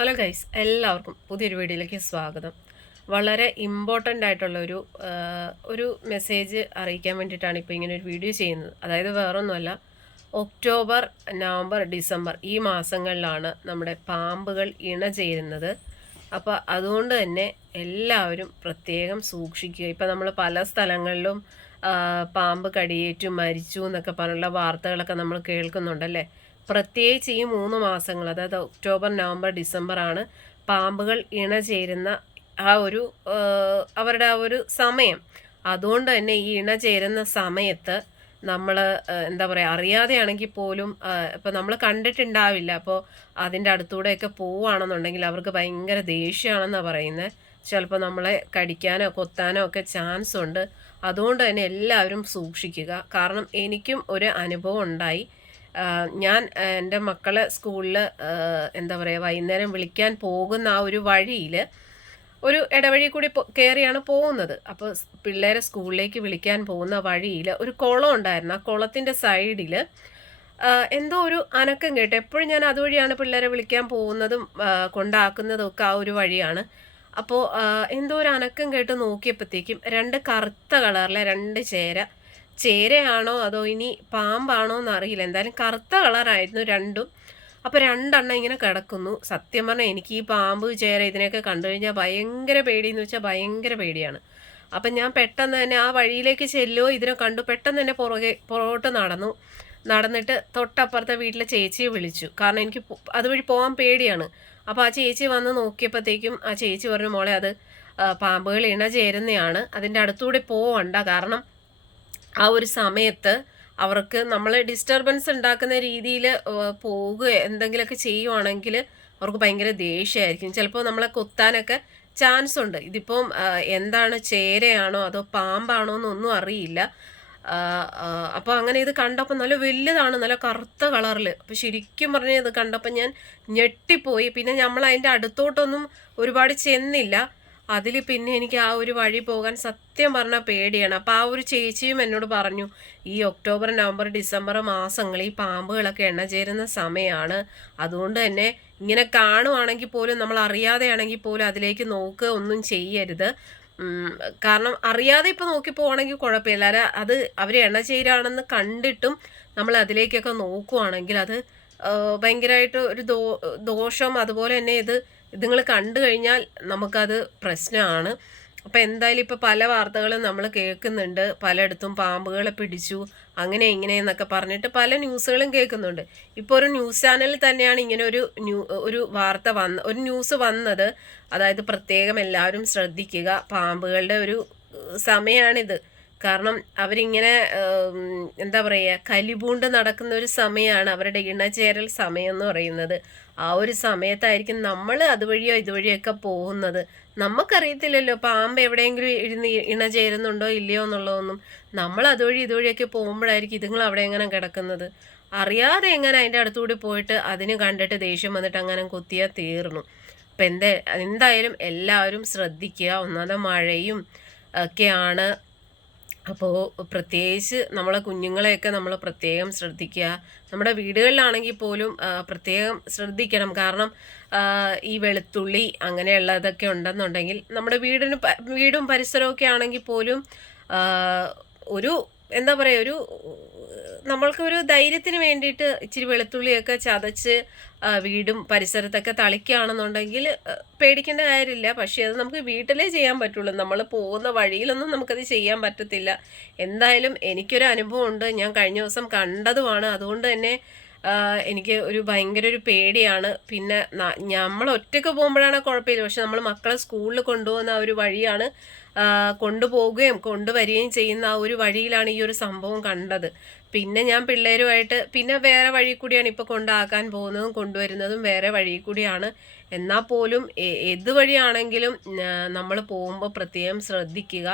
Hello guys എല്ലാവർക്കും പുതിയൊരു വീഡിയോയിലേക്ക് സ്വാഗതം. വളരെ ഇമ്പോർട്ടന്റ് ആയിട്ടുള്ള ഒരു ഒരു മെസ്സേജ് അറിയിക്കാൻ വേണ്ടിയിട്ടാണ് ഇപ്പോൾ ഇങ്ങനെ ഒരു വീഡിയോ ചെയ്യുന്നത്. അതായത് വേറൊന്നുമല്ല ഒക്ടോബർ നവംബർ ഡിസംബർ ഈ മാസങ്ങളിലാണ് നമ്മുടെ പാമ്പുകൾ ഇണ ചേരുന്നത്. അപ്പോൾ അതുകൊണ്ട് തന്നെ എല്ലാവരും പ്രത്യേകം സൂക്ഷിക്കുക. ഇപ്പം നമ്മൾ പല സ്ഥലങ്ങളിലും പാമ്പ് കടിയേറ്റു മരിച്ചു എന്നൊക്കെ പറഞ്ഞുള്ള വാർത്തകളൊക്കെ നമ്മൾ കേൾക്കുന്നുണ്ടല്ലേ? പ്രത്യേകിച്ച് ഈ മൂന്ന് മാസങ്ങൾ അതായത് ഒക്ടോബർ നവംബർ ഡിസംബർ ആണ് പാമ്പുകൾ ഇണ ചേരുന്ന ആ ഒരു അവരുടെ ആ ഒരു സമയം. അതുകൊണ്ട് തന്നെ ഈ ഇണ ചേരുന്ന സമയത്ത് നമ്മൾ എന്താ പറയുക അറിയാതെയാണെങ്കിൽ പോലും ഇപ്പം നമ്മൾ കണ്ടിട്ടുണ്ടാവില്ല. അപ്പോൾ അതിന്റെ അടുത്തൂടെയൊക്കെ പോവുകയാണെന്നുണ്ടെങ്കിൽ അവർക്ക് ഭയങ്കര ദേഷ്യമാണെന്നാണ് പറയുന്നത്. ചിലപ്പോൾ നമ്മളെ കടിക്കാനോ കൊത്താനോ ഒക്കെ ചാൻസ് ഉണ്ട് അതുകൊണ്ട് തന്നെ എല്ലാവരും സൂക്ഷിക്കുക. കാരണം എനിക്കും ഒരു അനുഭവം ഉണ്ടായി. ഞാൻ എന്റെ മക്കളെ സ്കൂളിൽ എന്താ പറയുക വൈകുന്നേരം വിളിക്കാൻ പോകുന്ന ആ ഒരു വഴിയിൽ ഒരു ഇടവഴി കൂടി കയറിയാണ് പോകുന്നത്. അപ്പോൾ പിള്ളേരെ സ്കൂളിലേക്ക് വിളിക്കാൻ പോകുന്ന വഴിയിൽ ഒരു കുളം ഉണ്ടായിരുന്നു. ആ കുളത്തിന്റെ സൈഡിൽ എന്തോ ഒരു അനക്കം കേട്ട്. എപ്പോഴും ഞാൻ അതുവഴിയാണ് പിള്ളേരെ വിളിക്കാൻ പോകുന്നതും കൊണ്ടാക്കുന്നതും ഒക്കെ ആ ഒരു വഴിയാണ്. അപ്പോൾ എന്തോ ഒരു അനക്കം കേട്ട് നോക്കിയപ്പോഴത്തേക്കും രണ്ട് കറുത്ത കളറിലെ രണ്ട് ചേര ചേരയാണോ അതോ ഇനി പാമ്പാണോ എന്നറിയില്ല. എന്തായാലും കറുത്ത കളറായിരുന്നു രണ്ടും. അപ്പോൾ രണ്ടെണ്ണം ഇങ്ങനെ കിടക്കുന്നു. സത്യം പറഞ്ഞാൽ എനിക്ക് ഈ പാമ്പ് ചേര ഇതിനെയൊക്കെ കണ്ടു കഴിഞ്ഞാൽ ഭയങ്കര പേടിയെന്ന് വെച്ചാൽ ഭയങ്കര പേടിയാണ്. അപ്പം ഞാൻ പെട്ടെന്ന് തന്നെ ആ വഴിയിലേക്ക് ചെല്ലുമോ ഇതിനെ കണ്ടു പെട്ടെന്ന് തന്നെ പുറകെ പുറകോട്ട് നടന്നു. നടന്നിട്ട് തൊട്ടപ്പുറത്തെ വീട്ടിലെ ചേച്ചിയെ വിളിച്ചു. കാരണം എനിക്ക് അതുവഴി പോകാൻ പേടിയാണ്. അപ്പോൾ ആ ചേച്ചി വന്ന് നോക്കിയപ്പോഴത്തേക്കും ആ ചേച്ചി പറഞ്ഞു മോളെ അത് പാമ്പുകൾ ഇണ ചേരുന്നതാണ് അതിന്റെ അടുത്തൂടെ പോവണ്ട. കാരണം ആ ഒരു സമയത്ത് അവർക്ക് നമ്മൾ ഡിസ്റ്റർബൻസ് ഉണ്ടാക്കുന്ന രീതിയിൽ പോവുക എന്തെങ്കിലുമൊക്കെ ചെയ്യുവാണെങ്കിൽ അവർക്ക് ഭയങ്കര ദേഷ്യമായിരിക്കും. ചിലപ്പോൾ നമ്മളെ കൊത്താനൊക്കെ ചാൻസ് ഉണ്ട്. ഇതിപ്പം എന്താണ് ചേരയാണോ അതോ പാമ്പാണോ എന്നൊന്നും അറിയില്ല. അപ്പോൾ അങ്ങനെ ഇത് കണ്ടപ്പോൾ നല്ല വലുതാണ് നല്ല കറുത്ത കളറിൽ. അപ്പോൾ ശരിക്കും പറഞ്ഞാൽ ഇത് കണ്ടപ്പോൾ ഞാൻ ഞെട്ടിപ്പോയി. പിന്നെ നമ്മൾ അതിന്റെ അടുത്തോട്ടൊന്നും ഒരുപാട് ചെന്നില്ല. അതിൽ പിന്നെ എനിക്ക് ആ ഒരു വഴി പോകാൻ സത്യം പറഞ്ഞാൽ പേടിയാണ്. അപ്പോൾ ആ ഒരു ചേച്ചിയും എന്നോട് പറഞ്ഞു ഈ ഒക്ടോബർ നവംബർ ഡിസംബർ മാസങ്ങളിൽ ഈ പാമ്പുകളൊക്കെ എണ്ണ ചേരുന്ന സമയമാണ് അതുകൊണ്ട് തന്നെ ഇങ്ങനെ കാണുവാണെങ്കിൽ പോലും നമ്മൾ അറിയാതെയാണെങ്കിൽ പോലും അതിലേക്ക് നോക്കുക ഒന്നും ചെയ്യരുത്. കാരണം അറിയാതെ ഇപ്പോൾ നോക്കി പോവാണെങ്കിൽ കുഴപ്പമില്ല. അല്ല അത് അവർ എണ്ണ ചേരാണെന്ന് കണ്ടിട്ടും നമ്മൾ അതിലേക്കൊക്കെ നോക്കുവാണെങ്കിൽ അത് ഭയങ്കരമായിട്ട് ഒരു ദോ ദോഷം. അതുപോലെ തന്നെ ഇത് ഇതുങ്ങൾ കണ്ടു കഴിഞ്ഞാൽ നമുക്കത് പ്രശ്നമാണ്. അപ്പോൾ എന്തായാലും ഇപ്പോൾ പല വാർത്തകളും നമ്മൾ കേൾക്കുന്നുണ്ട്. പലയിടത്തും പാമ്പുകളെ പിടിച്ചു അങ്ങനെ ഇങ്ങനെ എന്നൊക്കെ പറഞ്ഞിട്ട് പല ന്യൂസുകളും കേൾക്കുന്നുണ്ട്. ഇപ്പോൾ ഒരു ന്യൂസ് ചാനലിൽ തന്നെയാണ് ഇങ്ങനെ ഒരു ന്യൂ ഒരു വാർത്ത വന്ന ഒരു ന്യൂസ് വന്നത്. അതായത് പ്രത്യേകം എല്ലാവരും ശ്രദ്ധിക്കുക. പാമ്പുകളുടെ ഒരു സമയമാണിത്. കാരണം അവരിങ്ങനെ എന്താ പറയുക കലിപൂണ്ട് നടക്കുന്ന ഒരു സമയമാണ് അവരുടെ ഇണചേരൽ സമയം എന്ന് പറയുന്നത്. ആ ഒരു സമയത്തായിരിക്കും നമ്മൾ അതുവഴിയോ ഇതുവഴിയൊക്കെ പോകുന്നത്. നമുക്കറിയത്തില്ലല്ലോ പാമ്പ് എവിടെയെങ്കിലും ഇരുന്ന് ഇണ ചേരുന്നുണ്ടോ ഇല്ലയോ എന്നുള്ളതൊന്നും. നമ്മൾ അതുവഴി ഇതുവഴിയൊക്കെ പോകുമ്പോഴായിരിക്കും ഇതുങ്ങൾ അവിടെ എങ്ങനെ കിടക്കുന്നത്. അറിയാതെ എങ്ങനെ അതിന്റെ അടുത്തുകൂടി പോയിട്ട് അതിന് കണ്ടിട്ട് ദേഷ്യം വന്നിട്ട് അങ്ങനെ കൊത്തിയാൽ തീർന്നു. അപ്പം എന്താ എന്തായാലും എല്ലാവരും ശ്രദ്ധിക്കുക. ഒന്നാമത് മഴയും ഒക്കെയാണ് അപ്പോൾ പ്രത്യേകിച്ച് നമ്മളെ കുഞ്ഞുങ്ങളെയൊക്കെ നമ്മൾ പ്രത്യേകം ശ്രദ്ധിക്കുക. നമ്മുടെ വീടുകളിലാണെങ്കിൽ പോലും പ്രത്യേകം ശ്രദ്ധിക്കണം. കാരണം ഈ വെളുത്തുള്ളി അങ്ങനെയുള്ളതൊക്കെ ഉണ്ടെന്നുണ്ടെങ്കിൽ നമ്മുടെ വീടിന് വീടും പരിസരവും ഒക്കെ ആണെങ്കിൽ പോലും ഒരു എന്താ പറയുക ഒരു നമ്മൾക്ക് ഒരു ധൈര്യത്തിന് വേണ്ടിയിട്ട് ഇച്ചിരി വെളുത്തുള്ളിയൊക്കെ ചതച്ച് വീടും പരിസരത്തൊക്കെ തളിക്കുകയാണെന്നുണ്ടെങ്കിൽ പേടിക്കേണ്ട കാര്യമില്ല. പക്ഷേ അത് നമുക്ക് വീട്ടിലേ ചെയ്യാൻ പറ്റുള്ളൂ. നമ്മൾ പോകുന്ന വഴിയിലൊന്നും നമുക്കത് ചെയ്യാൻ പറ്റത്തില്ല. എന്തായാലും എനിക്കൊരു അനുഭവം ഉണ്ട് ഞാൻ കഴിഞ്ഞ ദിവസം കണ്ടതുമാണ്. അതുകൊണ്ട് തന്നെ എനിക്ക് ഒരു ഭയങ്കര ഒരു പേടിയാണ്. പിന്നെ നമ്മൾ ഒറ്റയ്ക്ക് പോകുമ്പോഴാണ് കുഴപ്പമില്ല. പക്ഷെ നമ്മൾ മക്കളെ സ്കൂളിൽ കൊണ്ടുപോകുന്ന ആ ഒരു വഴിയാണ് കൊണ്ടുപോകുകയും കൊണ്ടുവരികയും ചെയ്യുന്ന ആ ഒരു വഴിയിലാണ് ഈ ഒരു സംഭവം കണ്ടത്. പിന്നെ ഞാൻ പിള്ളേരുമായിട്ട് പിന്നെ വേറെ വഴി കൂടിയാണ് ഇപ്പോൾ കൊണ്ടാക്കാൻ പോകുന്നതും കൊണ്ടുവരുന്നതും വേറെ വഴി കൂടിയാണ്. എന്നാൽ പോലും ഏത് വഴിയാണെങ്കിലും നമ്മൾ പോകുമ്പോൾ പ്രത്യേകം ശ്രദ്ധിക്കുക.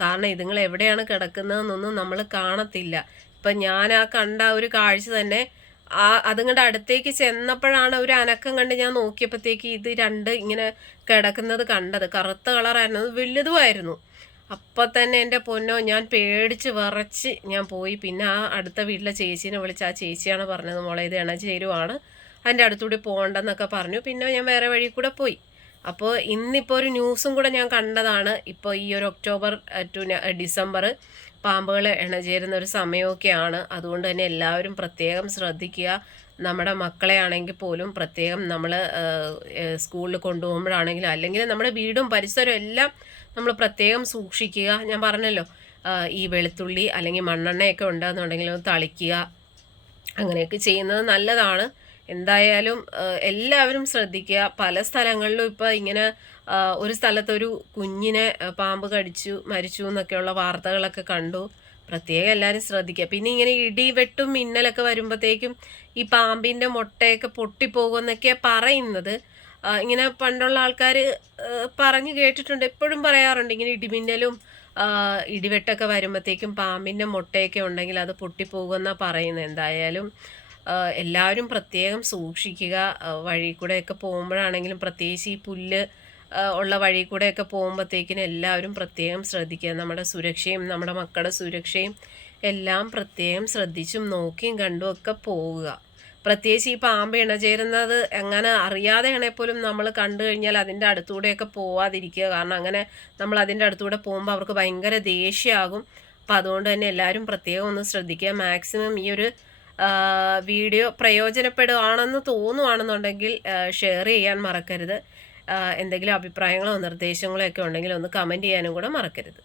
കാരണം ഇതുങ്ങൾ എവിടെയാണ് കിടക്കുന്നതെന്നൊന്നും നമ്മൾ കാണത്തില്ല. ഇപ്പം ഞാൻ ആ കണ്ട ഒരു കാഴ്ച തന്നെ ആ അതുങ്ങളുടെ അടുത്തേക്ക് ചെന്നപ്പോഴാണ് ഒരു അനക്കം കണ്ട് ഞാൻ നോക്കിയപ്പോഴത്തേക്ക് ഇത് രണ്ട് ഇങ്ങനെ കിടക്കുന്നത് കണ്ടത്. കറുത്ത കളറായിരുന്നു. അത് വലുതുമായിരുന്നു. അപ്പം തന്നെ എന്റെ പൊന്നോ ഞാൻ പേടിച്ച് വിറച്ച് ഞാൻ പോയി. പിന്നെ ആ അടുത്ത വീട്ടിലെ ചേച്ചീനെ വിളിച്ച് ആ ചേച്ചിയാണ് പറഞ്ഞത് മോളെ ഇത് ഇണചേരുവാണ് അതിന്റെ അടുത്തുകൂടി പോകണ്ടെന്നൊക്കെ പറഞ്ഞു. പിന്നെ ഞാൻ വേറെ വഴി കൂടെ പോയി. അപ്പോൾ ഇന്നിപ്പോൾ ഒരു ന്യൂസും കൂടെ ഞാൻ കണ്ടതാണ്. ഇപ്പോൾ ഈ ഒരു ഒക്ടോബർ ടു ഡിസംബർ പാമ്പുകൾ ഇണചേരുന്ന ഒരു സമയമൊക്കെയാണ്. അതുകൊണ്ട് തന്നെ എല്ലാവരും പ്രത്യേകം ശ്രദ്ധിക്കുക. നമ്മുടെ മക്കളെ ആണെങ്കിൽ പോലും പ്രത്യേകം നമ്മൾ സ്കൂളിൽ കൊണ്ടുപോകുമ്പോഴാണെങ്കിലും അല്ലെങ്കിൽ നമ്മുടെ വീടും പരിസരവും എല്ലാം നമ്മൾ പ്രത്യേകം സൂക്ഷിക്കുക. ഞാൻ പറഞ്ഞല്ലോ ഈ വെളുത്തുള്ളി അല്ലെങ്കിൽ മണ്ണെണ്ണയൊക്കെ ഉണ്ടെന്നുണ്ടെങ്കിൽ തളിക്കുക. അങ്ങനെയൊക്കെ ചെയ്യുന്നത് നല്ലതാണ്. എന്തായാലും എല്ലാവരും ശ്രദ്ധിക്കുക. പല സ്ഥലങ്ങളിലും ഇപ്പോൾ ഇങ്ങനെ ഒരു സ്ഥലത്തൊരു കുഞ്ഞിനെ പാമ്പ് കടിച്ചു മരിച്ചു എന്നൊക്കെയുള്ള വാർത്തകളൊക്കെ കണ്ടു. പ്രത്യേകം എല്ലാവരും ശ്രദ്ധിക്കുക. പിന്നെ ഇങ്ങനെ ഇടി വെട്ടും മിന്നലൊക്കെ വരുമ്പോഴത്തേക്കും ഈ പാമ്പിന്റെ മുട്ടയൊക്കെ പൊട്ടിപ്പോകുമെന്നൊക്കെയാണ് പറയുന്നത്. ഇങ്ങനെ പണ്ടുള്ള ആൾക്കാർ പറഞ്ഞു കേട്ടിട്ടുണ്ട്. എപ്പോഴും പറയാറുണ്ട്. ഇങ്ങനെ ഇടിമിന്നലും ഇടിവെട്ടൊക്കെ വരുമ്പോഴത്തേക്കും പാമ്പിന്റെ മുട്ടയൊക്കെ ഉണ്ടെങ്കിൽ അത് പൊട്ടിപ്പോകുമെന്നാണ് പറയുന്നത്. എന്തായാലും എല്ലാവരും പ്രത്യേകം സൂക്ഷിക്കുക. വഴി കൂടെയൊക്കെ പോകുമ്പോഴാണെങ്കിലും പ്രത്യേകിച്ച് ഈ പുല്ല് ഉള്ള വഴി കൂടെയൊക്കെ പോകുമ്പോഴത്തേക്കിനും എല്ലാവരും പ്രത്യേകം ശ്രദ്ധിക്കുക. നമ്മുടെ സുരക്ഷയും നമ്മുടെ മക്കളുടെ സുരക്ഷയും എല്ലാം പ്രത്യേകം ശ്രദ്ധിച്ചും നോക്കിയും കണ്ടും ഒക്കെ പോവുക പ്രത്യേകിച്ച് ഈ പാമ്പ് ഇണചേരുന്നത് എങ്ങനെ അറിയാതെയാണെങ്കിൽ പോലും നമ്മൾ കണ്ടു കഴിഞ്ഞാൽ അതിന്റെ അടുത്തൂടെയൊക്കെ പോവാതിരിക്കുക. കാരണം അങ്ങനെ നമ്മൾ അതിന്റെ അടുത്തൂടെ പോകുമ്പോൾ അവർക്ക് ഭയങ്കര ദേഷ്യമാകും. അപ്പം അതുകൊണ്ട് തന്നെ എല്ലാവരും പ്രത്യേകം ഒന്ന് ശ്രദ്ധിക്കുക. മാക്സിമം ഈ ഒരു വീഡിയോ പ്രയോജനപ്പെടുകയാണെന്ന് തോന്നുവാണെന്നുണ്ടെങ്കിൽ ഷെയർ ചെയ്യാൻ മറക്കരുത്. എന്തെങ്കിലും അഭിപ്രായങ്ങളോ നിർദ്ദേശങ്ങളോ ഒക്കെ ഉണ്ടെങ്കിൽ ഒന്ന് കമന്റ് ചെയ്യാനും കൂടെ മറക്കരുത്.